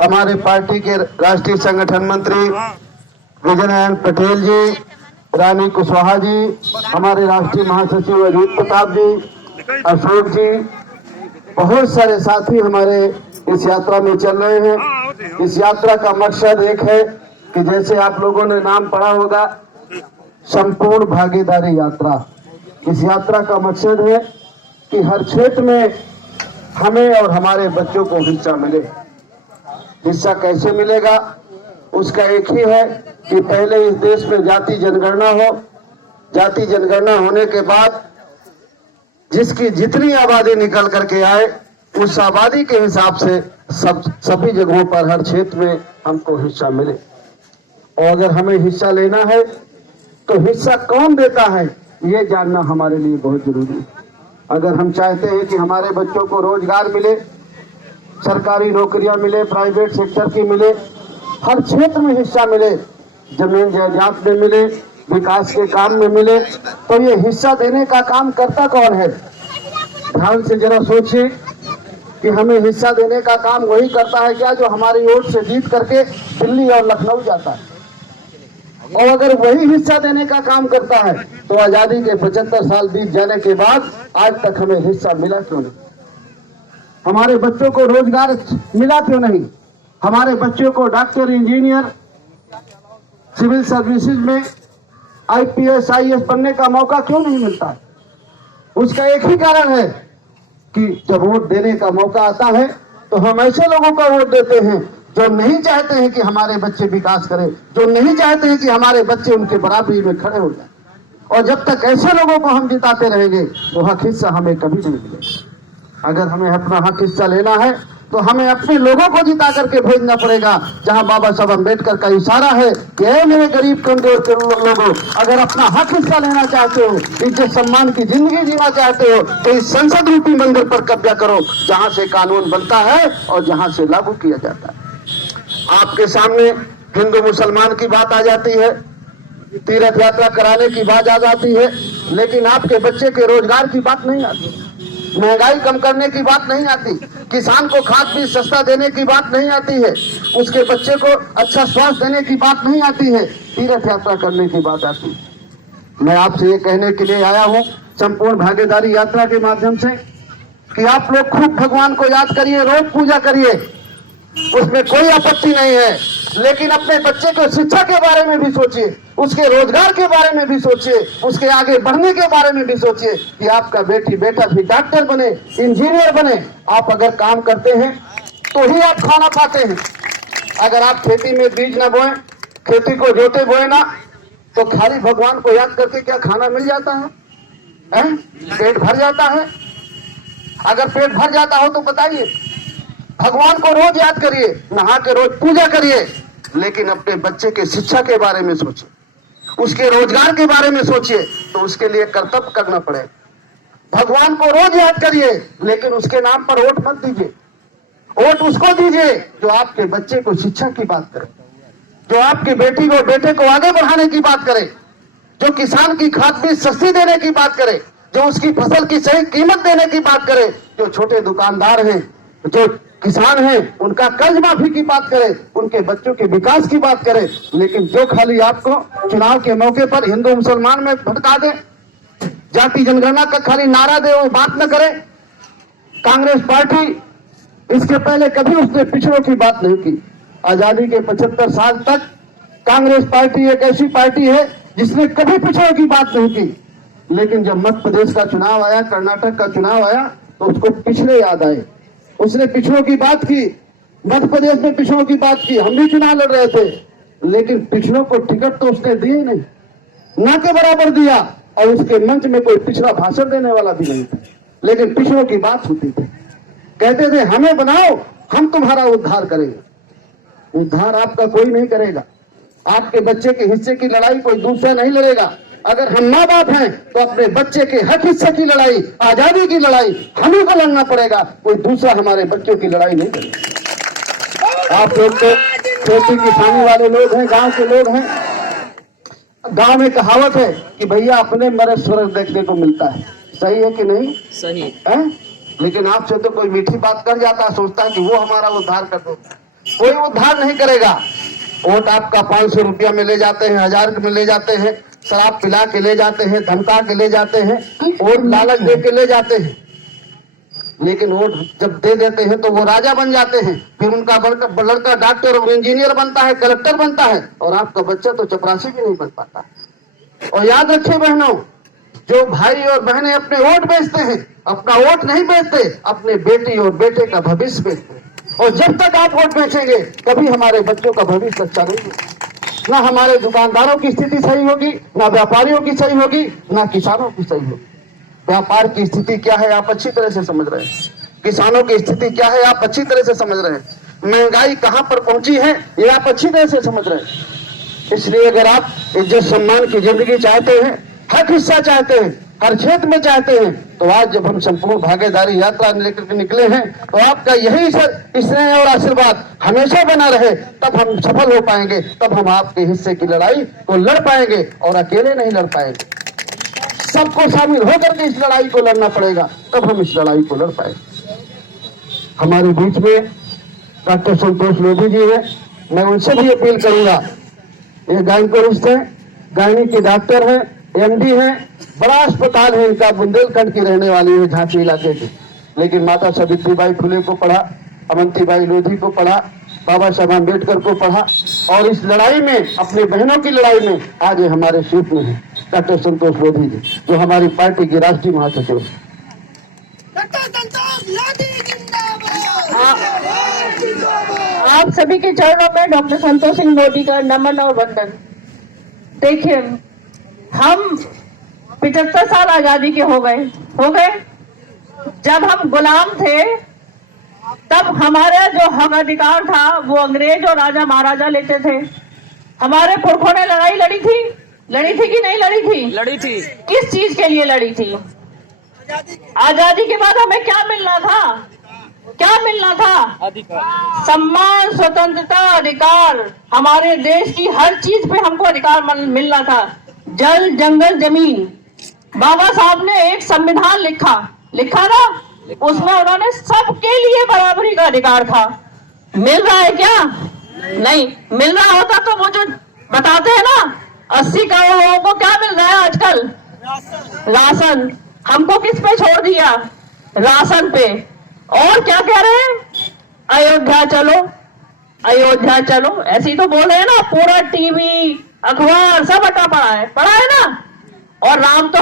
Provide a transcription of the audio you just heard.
हमारे पार्टी के राष्ट्रीय संगठन मंत्री विजय नारायण पटेल जी, रानी कुशवाहा जी, हमारे राष्ट्रीय महासचिव अजीत प्रताप जी, अशोक जी, बहुत सारे साथी हमारे इस यात्रा में चल रहे हैं। इस यात्रा का मकसद एक है कि जैसे आप लोगों ने नाम पढ़ा होगा, संपूर्ण भागीदारी यात्रा। इस यात्रा का मकसद है कि हर क्षेत्र में हमें और हमारे बच्चों को हिस्सा मिले। हिस्सा कैसे मिलेगा? उसका एक ही है कि पहले इस देश में जाति जनगणना हो। जाति जनगणना होने के बाद जिसकी जितनी आबादी निकल करके आए, उस आबादी के हिसाब से सभी जगहों पर हर क्षेत्र में हमको हिस्सा मिले। और अगर हमें हिस्सा लेना है तो हिस्सा कौन देता है, ये जानना हमारे लिए बहुत जरूरी है। अगर हम चाहते हैं कि हमारे बच्चों को रोजगार मिले, सरकारी नौकरियां मिले, प्राइवेट सेक्टर की मिले, हर क्षेत्र में हिस्सा मिले, जमीन जायदाद में मिले, विकास के काम में मिले, तो ये हिस्सा देने का काम करता कौन है? ध्यान से जरा सोचिए कि हमें हिस्सा देने का काम वही करता है क्या जो हमारी वोट से जीत करके दिल्ली और लखनऊ जाता है? और अगर वही हिस्सा देने का काम करता है तो आजादी के 75 साल बीत जाने के बाद आज तक हमें हिस्सा मिला क्यों नहीं? हमारे बच्चों को रोजगार मिला क्यों नहीं? हमारे बच्चों को डॉक्टर, इंजीनियर, सिविल सर्विसेज में IPS, IAS बनने का मौका क्यों नहीं मिलता? उसका एक ही कारण है कि जब वोट देने का मौका आता है तो हम ऐसे लोगों को वोट देते हैं जो नहीं चाहते हैं कि हमारे बच्चे विकास करें, जो नहीं चाहते हैं कि हमारे बच्चे उनके बराबरी में खड़े हो जाए। और जब तक ऐसे लोगों को हम जिताते रहेंगे तो हक हिस्सा हमें कभी नहीं मिलेगा। अगर हमें अपना हक हिस्सा लेना है तो हमें अपने लोगों को जिता करके भेजना पड़ेगा, जहां बाबा साहब अम्बेडकर का इशारा है कि ऐ मेरे गरीब कमजोर लोगों, अगर अपना हक हिस्सा लेना चाहते हो, इज्जत सम्मान की जिंदगी जीना चाहते हो, तो इस संसद रूपी मंदिर पर कब्जा करो, जहां से कानून बनता है और जहां से लागू किया जाता है। आपके सामने हिंदू मुसलमान की बात आ जाती है, तीर्थ यात्रा कराने की बात आ जाती है, लेकिन आपके बच्चे के रोजगार की बात नहीं आती, महंगाई कम करने की बात नहीं आती, किसान को खाद बीज सस्ता देने की बात नहीं आती है, उसके बच्चे को अच्छा स्वास्थ्य देने की बात नहीं आती है, तीर्थ यात्रा करने की बात आती है। मैं आपसे ये कहने के लिए आया हूँ संपूर्ण भागीदारी यात्रा के माध्यम से कि आप लोग खूब भगवान को याद करिए, रोज पूजा करिए, उसमें कोई आपत्ति नहीं है, लेकिन अपने बच्चे को शिक्षा के बारे में भी सोचिए, उसके रोजगार के बारे में भी सोचिए, उसके आगे बढ़ने के बारे में भी सोचिए कि आपका बेटा भी डॉक्टर बने, इंजीनियर बने। आप अगर काम करते हैं तो ही आप खाना खाते हैं। अगर आप खेती में बीज ना बोए, खेती को जोते बोए ना, तो खाली भगवान को याद करके क्या खाना मिल जाता है? पेट भर जाता है? अगर पेट भर जाता हो तो बताइए। भगवान को रोज याद करिए, नहा के रोज पूजा करिए, लेकिन अपने बच्चे के शिक्षा के बारे में सोचिए, उसके रोजगार के बारे में सोचिए, तो उसके लिए कर्तव्य करना पड़ेगा। भगवान को रोज याद करिए, लेकिन उसके नाम पर वोट मत दीजिए। वोट उसको दीजिए जो आपके बच्चे को शिक्षा की बात करे, जो आपके बेटे को आगे बढ़ाने की बात करे, जो किसान की खाद बीज सस्ती देने की बात करे, जो उसकी फसल की सही कीमत देने की बात करे, जो छोटे दुकानदार हैं, जो किसान हैं, उनका कर्ज माफी की बात करे, उनके बच्चों के विकास की बात करे। लेकिन जो खाली आपको चुनाव के मौके पर हिंदू मुसलमान में भटका दे, जाति जनगणना का खाली नारा दे, वो बात न करे। कांग्रेस पार्टी इसके पहले कभी उसने पिछड़ों की बात नहीं की। आजादी के 75 साल तक कांग्रेस पार्टी एक ऐसी पार्टी है जिसने कभी पिछड़ों की बात नहीं की। लेकिन जब मध्य प्रदेश का चुनाव आया, कर्नाटक का चुनाव आया, तो उसको पिछड़े याद आए। उसने पिछड़ों की बात की, मध्य प्रदेश में पिछड़ों की बात की। हम भी चुनाव लड़ रहे थे, लेकिन पिछड़ों को टिकट तो उसने दिए नहीं, ना के बराबर दिया, और उसके मंच में कोई पिछड़ा भाषण देने वाला भी नहीं था। लेकिन पिछड़ों की बात होती थी, कहते थे हमें बनाओ, हम तुम्हारा उद्धार करेंगे। उद्धार आपका कोई नहीं करेगा। आपके बच्चे के हिस्से की लड़ाई कोई दूसरा नहीं लड़ेगा। अगर हम माँ बाप हैं तो अपने बच्चे के हक हिस्से की लड़ाई, आजादी की लड़ाई हमें को लड़ना पड़ेगा, कोई दूसरा हमारे बच्चों की लड़ाई नहीं करेगा। आप लोग तो खेती किसानी वाले लोग हैं, गांव के लोग हैं। गांव में कहावत है कि भैया अपने मरे स्वर्ग देखने को मिलता है। सही है कि नहीं? सही है। लेकिन आपसे तो कोई मीठी बात कर जाता है, सोचता है कि वो हमारा उद्धार कर दे। कोई उद्धार नहीं करेगा। वोट आपका 500 रुपया में ले जाते हैं, 1000 में ले जाते हैं, शराब पिला के ले जाते हैं, धमका के ले जाते हैं, वोट लालच दे के ले जाते हैं। लेकिन वोट जब दे देते हैं तो वो राजा बन जाते हैं, फिर उनका लड़का डॉक्टर और इंजीनियर बनता है, कलेक्टर बनता है, और आपका बच्चा तो चपरासी भी नहीं बन पाता। और याद रखिए बहनों, जो भाई और बहनें अपने वोट बेचते हैं, अपना वोट नहीं बेचते, अपने बेटी और बेटे का भविष्य बेचते हैं। और जब तक आप वोट बेचेंगे कभी हमारे बच्चों का भविष्य अच्छा नहीं होगा। ना हमारे दुकानदारों की स्थिति सही होगी, ना व्यापारियों की सही होगी, ना किसानों की सही होगी। व्यापार की स्थिति क्या है आप अच्छी तरह से समझ रहे हैं, किसानों की स्थिति क्या है आप अच्छी तरह से समझ रहे हैं, महंगाई कहां पर पहुंची है ये आप अच्छी तरह से समझ रहे हैं। इसलिए अगर आप इज्जत सम्मान की जिंदगी चाहते हैं, हक हिस्सा चाहते हैं, हर क्षेत्र में चाहते हैं, तो आज जब हम संपूर्ण भागीदारी यात्रा लेकर के निकले हैं, तो आपका यही स्नेह और आशीर्वाद हमेशा बना रहे, तब हम सफल हो पाएंगे, तब हम आपके हिस्से की लड़ाई को लड़ पाएंगे। और अकेले नहीं लड़ पाएंगे, सबको शामिल होकर के इस लड़ाई को लड़ना पड़ेगा, तब हम इस लड़ाई को लड़ पाएंगे। हमारे बीच में डॉक्टर संतोष लोधी जी है, मैं उनसे भी अपील करूंगा। ये गायनिकोलॉजिस्ट हैं, गायनी के डॉक्टर हैं, एमडी हैं, बड़ा अस्पताल है इनका, बुंदेलखंड की रहने वाली है, झांसी इलाके की, लेकिन माता सावित्रीबाई फुले को पढ़ा, अवंतीबाई लोधी को पढ़ा, बाबा साहब अम्बेडकर को पढ़ा, और इस लड़ाई में, अपनी बहनों की लड़ाई में आज हमारे शीर्ष में है डॉक्टर संतोष लोधी जी, जो हमारी पार्टी के राष्ट्रीय महासचिव है। आप सभी के चरणों में डॉक्टर संतोष सिंह लोधी का नमन और वंदन। देखिए, हम 75 साल आजादी के हो गए। जब हम गुलाम थे तब हमारा जो हक अधिकार था वो अंग्रेज और राजा महाराजा लेते थे। हमारे पुरखों ने लड़ाई लड़ी थी कि नहीं लड़ी थी? लड़ी थी। किस चीज के लिए लड़ी थी? आजादी के बाद हमें क्या मिलना था? अधिकार, सम्मान, स्वतंत्रता, अधिकार। हमारे देश की हर चीज पे हमको अधिकार मिलना था। जल, जंगल, जमीन। बाबा साहब ने एक संविधान लिखा ना, उसमें उन्होंने सबके लिए बराबरी का अधिकार था। मिल रहा है क्या? नहीं मिल रहा होता तो वो जो बताते हैं ना 80 करोड़ लोगों को क्या मिल रहा है आजकल? राशन। हमको किस पे छोड़ दिया? राशन पे। और क्या कह रहे हैं? अयोध्या चलो, ऐसी तो बोल रहे हैं ना, पूरा टीवी, अखबार सब हटा पड़ा है ना। और राम तो